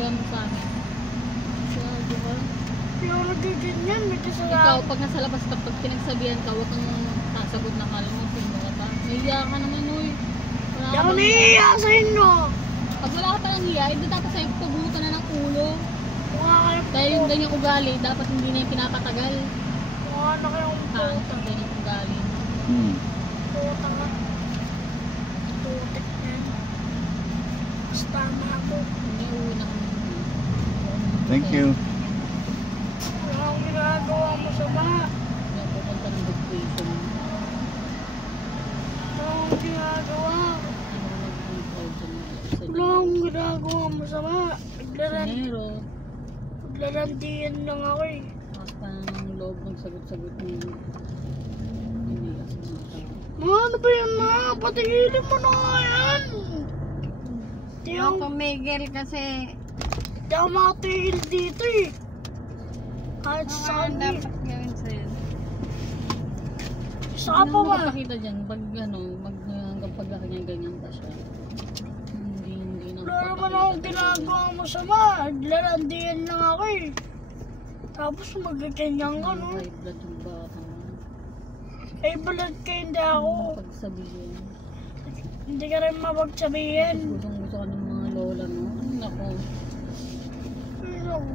alam mo sa amin. Kaya, di ba? Kaya nagkaganyan, may Ikaw, kasalanan. pag nasa labas ka, pag pinagsabihan ka, huwag kang sasagot na kala mo, sino ka ba? Nahiya ka naman, uy. Hindi ako nahihiya sa inyo. Pag wala ka palang hiya, hindi dapat sa'yo pagutan na ng ulo. Mukha kayo Dahil yung ganyang ugali, dapat hindi na yung pinapatagal. Mukha na kayong Pangit puta. ang ganyang ugali. Puta nga. Putik na yan. Mas tama ako. Hindi, uwi na kami. Thank you. Wala akong ginagawa masama. Kaya pupunta ng vacation. Wala akong ginagawa. Ano mag-proud sa mga sa Wala akong ginagawa masama. Enero. Naglalandian lang ako eh. Tapos pa ng loob ng sagot-sagot ng India sa mga tao. Ano ba yan ma? Patigilin mo na nga yan. Di Yung ako, tumigil kasi di ako makatigil dito eh. Kahit ano sa ang kanya. dapat gawin sa'yo? Saka pa ma. Makapakita dyan, pag ano, hanggang pag ganyan pa siya. Hindi na Wala naman akong ginagawa masama. Naglalandian lang ako eh. Tapos magaganyan ka no. High blood yung bata. Eh balat ka hindi ako. Pagsabihin. Hindi ka rin mapagsabihin. Gusto ka ng mga lola, no? Ay, nako. Ay naku.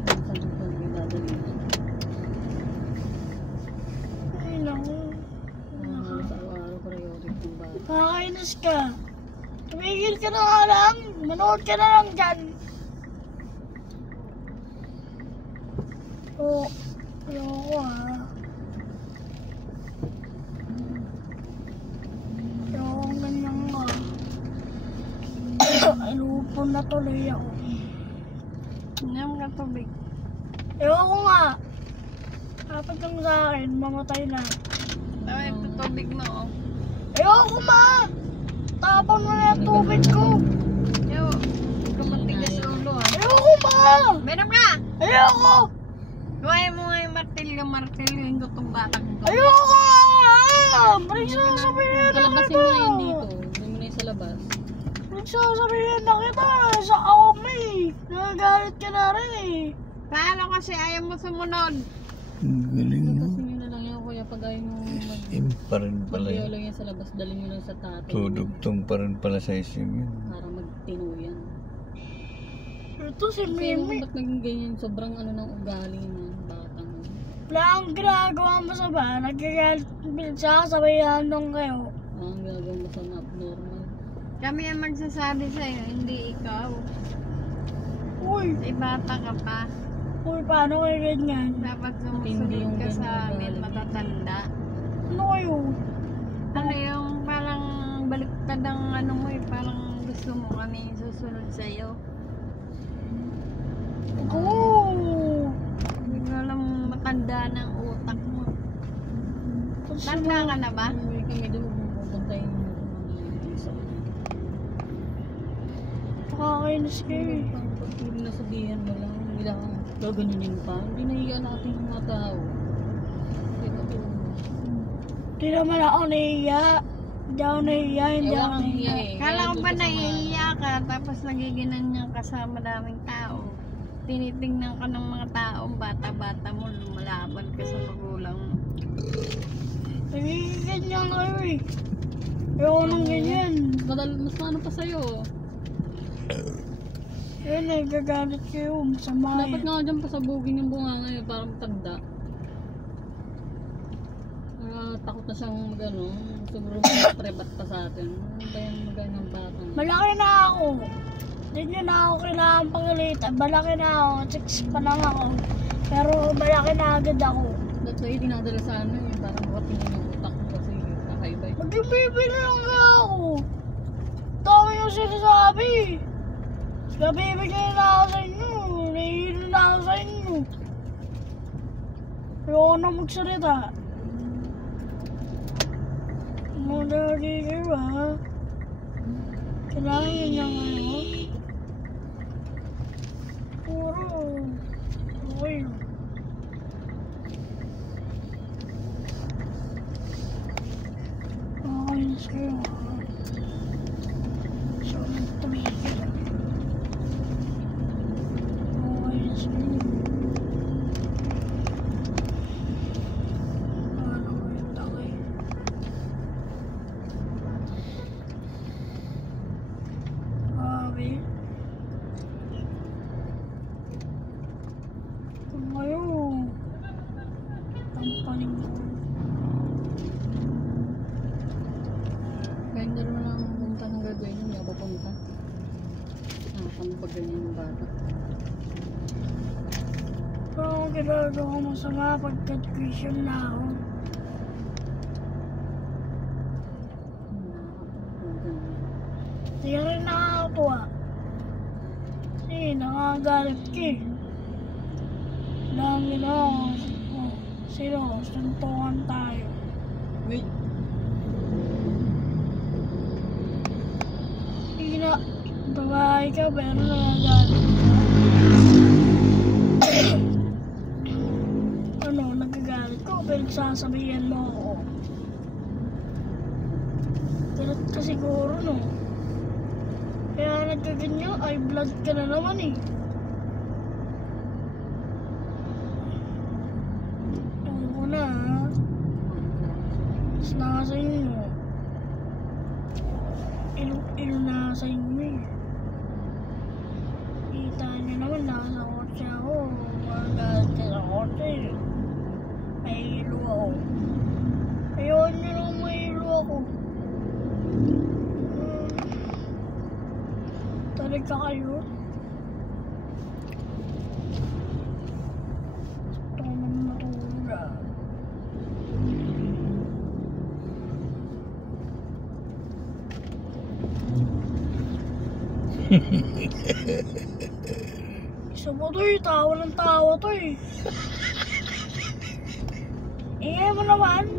Minsan yung pag-dadalhin. Ay naku. Sa araw-araw, priority ng bata. Nakakainis ka. Tumigil ka na nga lang. Manood ka na lang dyan. Oo. Ayoko ha. Ayoko ganyan nga. Ay, lupo na tuloy ako. Inom ka tubig. Ayoko nga. Dapat lang sa akin, mamatay na. Ay, ito tubig mo. Oh. Ayoko ma! Tapon mo na yung tubig ko. Yo, kumatigas ulo ah. Ayoko ma! Meron ka! Ayoko! Kuhain mo nga yung martilyo, yung gutong batang to. Ayoko nga! Nagsasabihin na Kalabasin mo na yun dito. Hindi mo na yun sa labas. Nagsasabihin na kita sa awam eh. Nagagalit ka na rin eh. Paano kasi ayaw mo sumunod? Galing mo. Kasi nyo na lang yan, kuya, pag ayaw mo Im pa rin pala mag-iyo yun. lang yan sa labas, dalhin nyo lang sa tatay. Tudugtong pa rin pala sa isim yun. Para magtinuyan. Ito si Kasi Mimi. ba't naging ganyan? Sobrang ano ng ugali ng batang. Wala akong ginagawa mo sa ba? Nagagalit siya, sabihan nung kayo. Ang gagawin mo sa abnormal. Kami ang magsasabi sa'yo, hindi ikaw. Uy! Ay, bata ka pa. Uy, paano kayo ganyan? Dapat Hindi sumusunod yung ka ganyan sa amin, ugali. matatanda. Ano kayo? Ano yung parang baliktad ang ano mo eh, parang gusto mo kami susunod sa'yo. Oo! Hindi ko alam matanda ng utak mo. Tanda ka na ba? Umuwi kami doon, pupunta yung mga isa. Nakakainis kayo eh. Pag nasabihan mo lang, hindi lang gaganunin pa. Hindi nahiya natin yung mga tao. Di naman ako nahiya. Hindi ako nahiya, hindi Ewan ako kang hiya nahiya. eh. Kala ko Kaya ba doon ka sa mga- naiiya ka tapos nagiginanyan ka sa madaming tao? Tinitingnan ka ng mga taong bata-bata mo, lumalaban ka sa magulang mo. Nagiganyan kayo eh. Ayoko nang ganyan. Mas ano pa sa'yo. Eh, nagagalit kayo. Masama Dapat yan. nga dyan pasabugin yung bunga ngayon para matanda. Takot na siyang magano, siguro prebat pa sa atin. Ano ba yung maganyang batang? Malaki na ako. Hindi nyo na ako kailangan pangalitan. Malaki na ako. 6 pa lang ako. Pero malaki na agad ako. That's why dinadala sa ano eh, parang makapinin yung utak mo kasi kakaiba eh. Magbibili lang kaya ako. Dami yung sinasabi. Nabibigay na ako sa inyo. Nahihilo na ako sa inyo. Ayoko na magsalita. Madali kayo ha. Kailangan nyo niya ngayon. Puro. Okay. Nakakainis kayo ha. So, tumigil. Ano pag ganyan yung bata? Pero ang ginagawa ko masama pagkat Christian na ako. Hindi ka rin nakakatuwa. Kasi nakagalit ka eh. Lang ginawa ko. Oh, sino? Suntukan tayo. May... Babae ka pero nagagalit ka. Ano, nagagalit ko pero sasabihan mo ako. Galit ka siguro, no? Kaya nagkaganyan, ay blood ka na naman eh. Ano ko na, ha? Mas nasa inyo. Ilo nasa inyo eh. Kita nyo naman, nasa kotse ako. Magalit ka sa kotse. May ilo ako. Ayaw nyo lang may ilo ako. Talaga kayo? Ito naman matulog. Isa mo to eh, tawa ng tawa to eh. Ingay mo naman.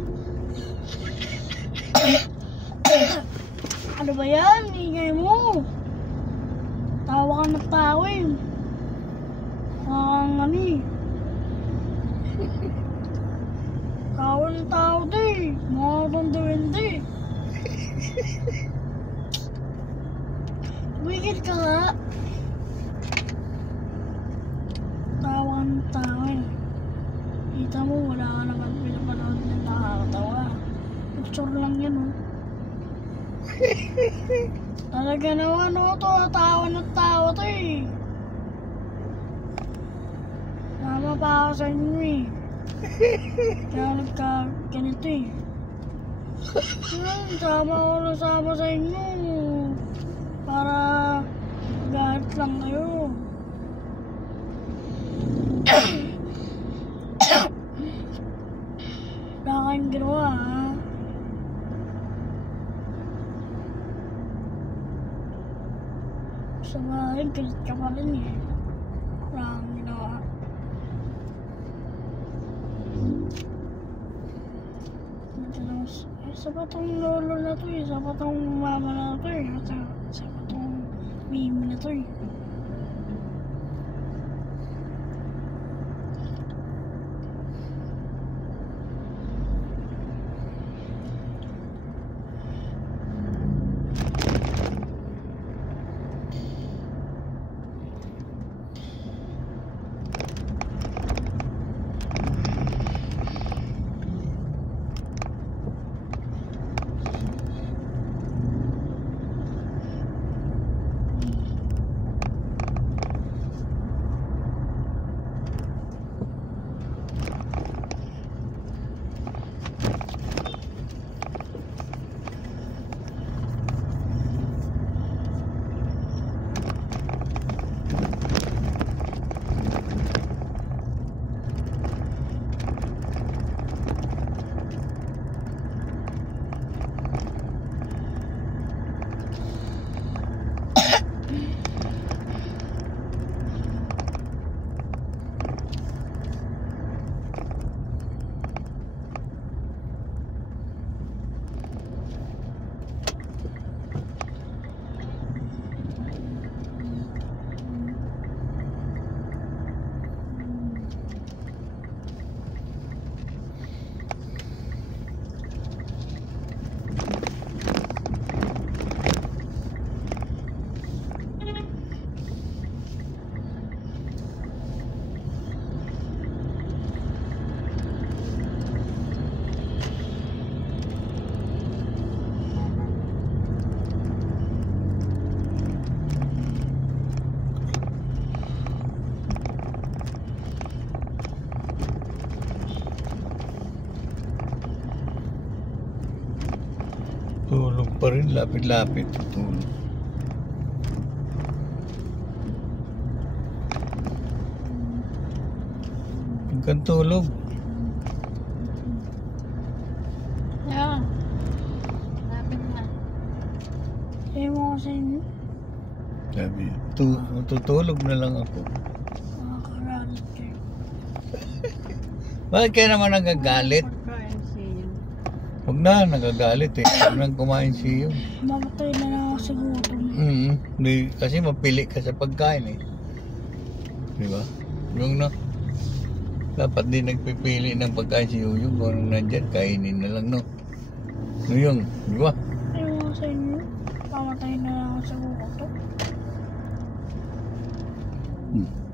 Ano ba yan? Ingay mo. Tawa ka ng tawa eh. Ano eh. Tawa ng tawa to eh. Mga tonduwende eh. Wigil ka nga. Tawa ng tawa eh. Kita mo, wala ka naman pinapanood ng nakakatawa. Picture lang yan oh. Talaga naman oh, tawa ng tawa to eh. Tama pa ako sa inyo eh. Kaya nagka-ganito eh. Sama ako nasama sa inyo. Para galit lang kayo. Wala kayong ginawa ha. Sa bahay, galit ka pa rin eh. Wala kang ginawa. Sa batong lolo na to eh. Sa batong mama na to eh. Sa batong mimi na to eh. Tulog pa rin, lapit-lapit. Tulog. Huwag kang tulog. Yan. Lapit na. Sabi mo kasi Sabi, tutulog na lang ako. makakaralit kayo. Bakit kayo naman nagagalit? Pagkain siya. Huwag na, nagagalit eh. Huwag nang kumain siyo. Mamatay na lang ako sa gutom. Kasi mapili ka sa pagkain eh. Di ba? Yung na. Dapat din nagpipili ng pagkain si Yuyong. Kung ano nandyan, kainin na lang, no? Yuyong, di ba? Sabi mo sa inyo, mamatay na lang ako sa gutom.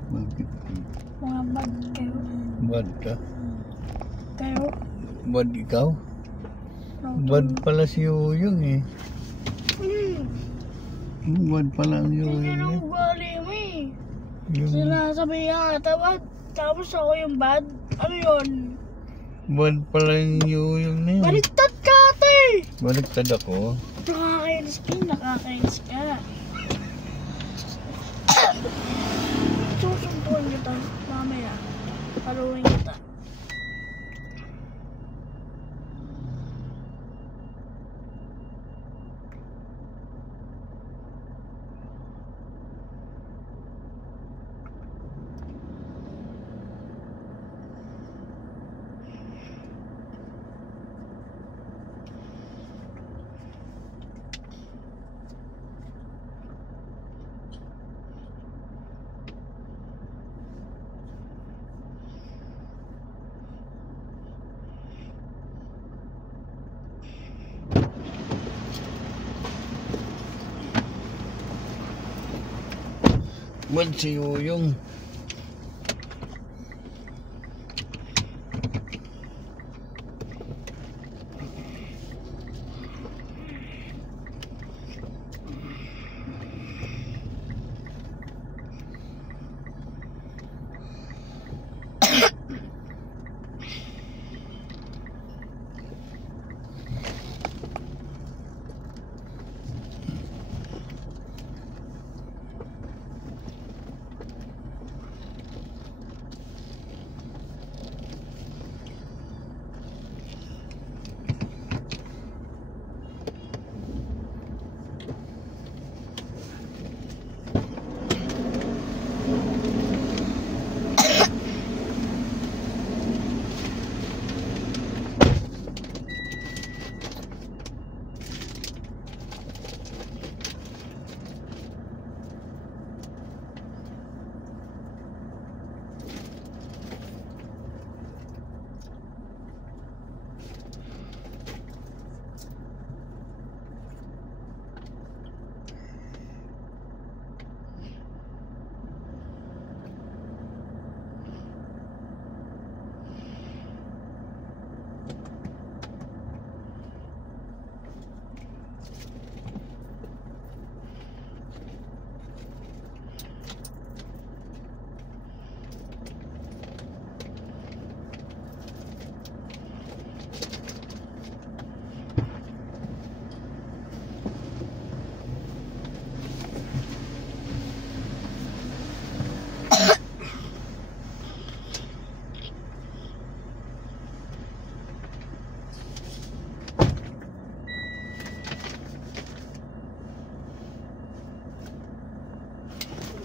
Bakit? Mga bad kayo. Bad ka? Kayo. Bad ikaw? Natulog. Bad pala si Yuyong eh. Bad pala ang Ganyan Yuyong ang eh. ugali mo eh. Yung Sinasabi niya bad. Tapos ako yung bad. Ano yun? bad pala yung Yuyong na yun. Baliktad ka ate! Baliktad ako. Nakakainis ka. Nakakainis ka. Susuntuan kita. Mamaya. Paruin kita. Bad si Yuyong.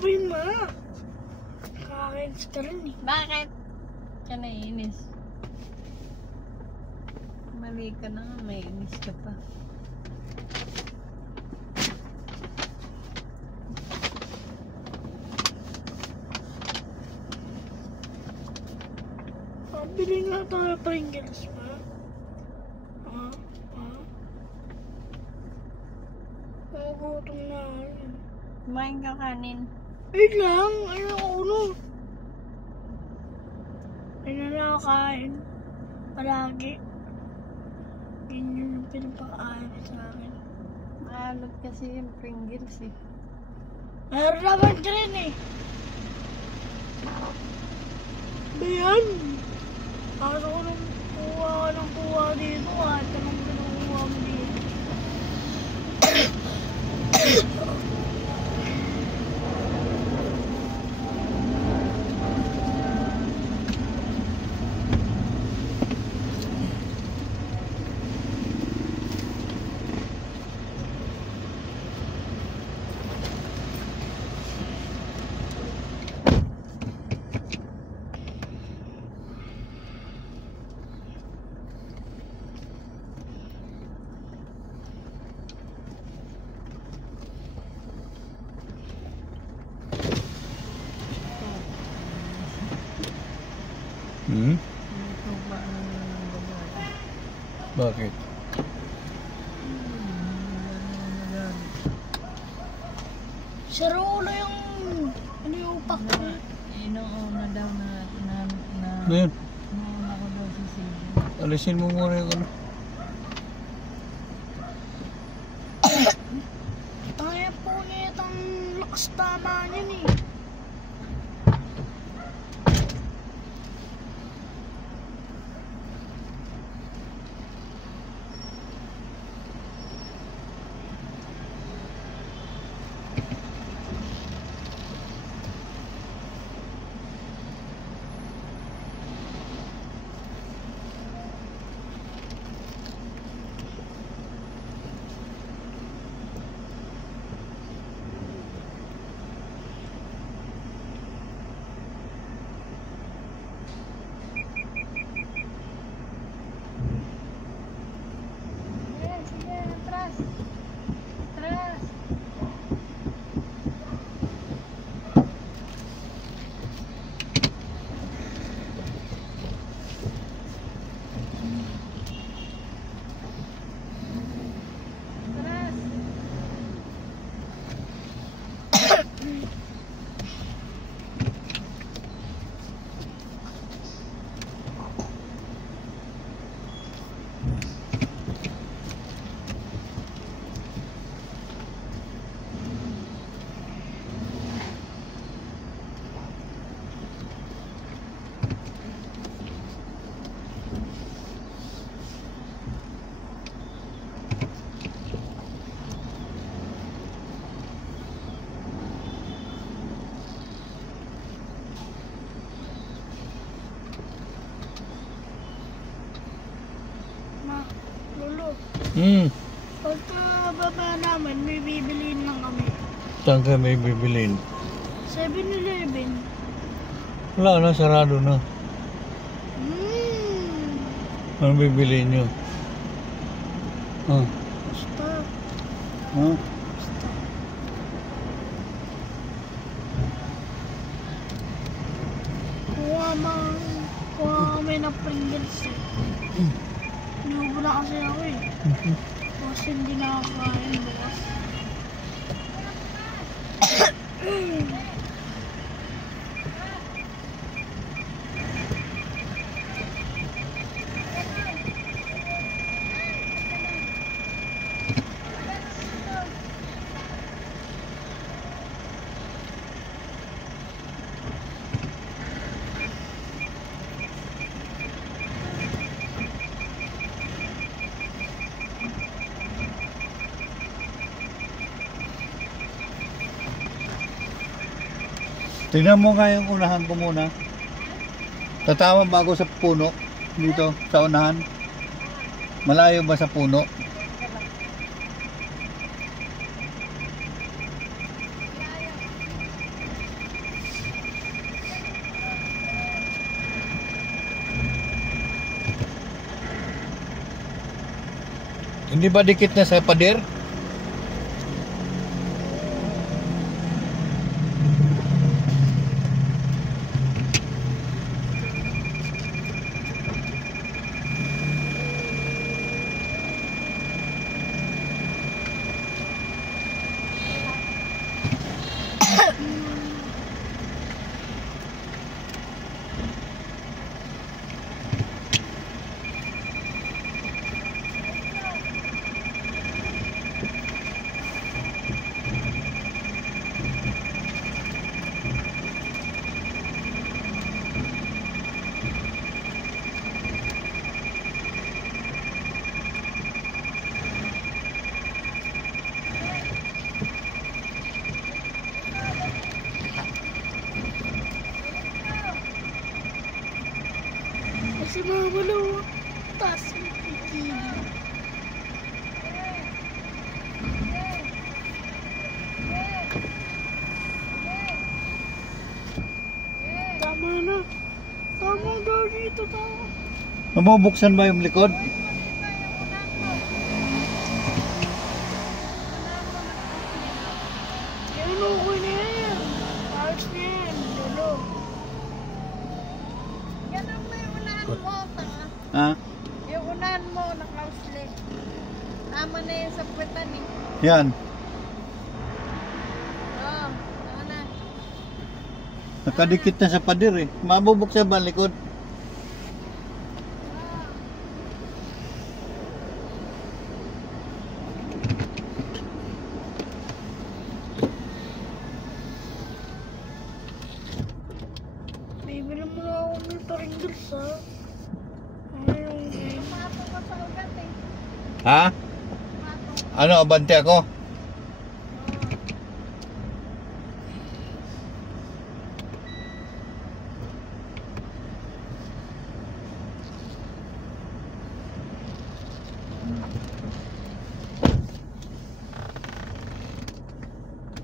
Uy ma. Nakakainis ka rin eh. Bakit? Ka naiinis. Mali ka na nga, may inis ka pa. Pabili nga tayo Pringles pa. Nagugutom na ako. Kumain ka kanin. Wait lang, ayun ako ulo. Ayun na nakakain. Palagi. Ganyan yung pinapakain sa akin. Maalot kasi yung Pringles eh. Meron naman dyan eh. Ayan. Kaso ko nang kuha dito kahit anong kinukuha mo dito. Hmm? Ito ba ang babae? Bakit? Si Rolo yung iniupak ko. Inuuna daw na Ano yun? inuuna ko daw si Sili. Alisin mo muna yung ano. Kaya po niya itong lakas tama niyan eh. Sige, atras. Atras. Atras. Ma, Lolo, Hmm. pagka baba namin, may bibiliin lang kami. Saan ka may bibilin? 7-Eleven. Wala na, sarado na. Hmm. Ano bibilin nyo? Ah. Basta. Ah. Basta. Kuha kami ng Pringles eh. Inuubo na kasi ako eh. Kasi hindi nakakain bukas. Tingnan mo nga yung unahan ko muna. Tatawa ba ako sa puno? Dito, sa unahan? Malayo ba sa puno? Hindi ba dikit na sa pader? Kasi mga walo. Taas yung pitigil. Tama na. Tama daw dito tama. Mabubuksan ba yung likod? Yan okay na yan. Ayos na yan. Lolo. Yan ang may Ha? Yung unahan mo, naka-usli. Tama na yun sa puwetan eh. Yan. Oo, tama na. Nakadikit na sa pader eh. Mabubuksan ba ang likod? Bibili mo na ako ng Pringles, ha? Ayun. Patong ka sa ugat eh. Ha? Patong. Ano, abante ako?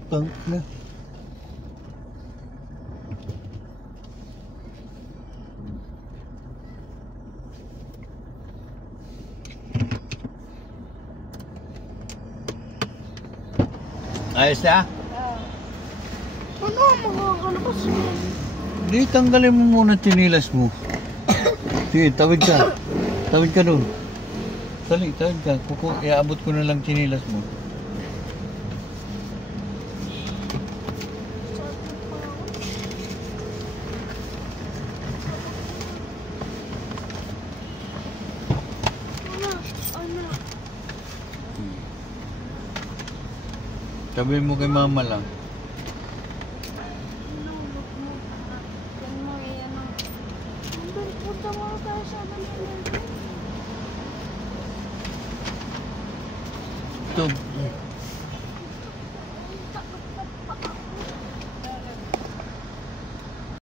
Tang na. Ayos na? Ano ang makakalabas mo? Di, tanggalin mo muna tinilas mo. Sige, tawid ka. Tawid ka doon. Tawid ka. Iaabot ko na lang tinilas mo. Ano? Sabihin mo kay mama lang. Yan mo eh, ano. Punta mo tayo sa Manila. Ito,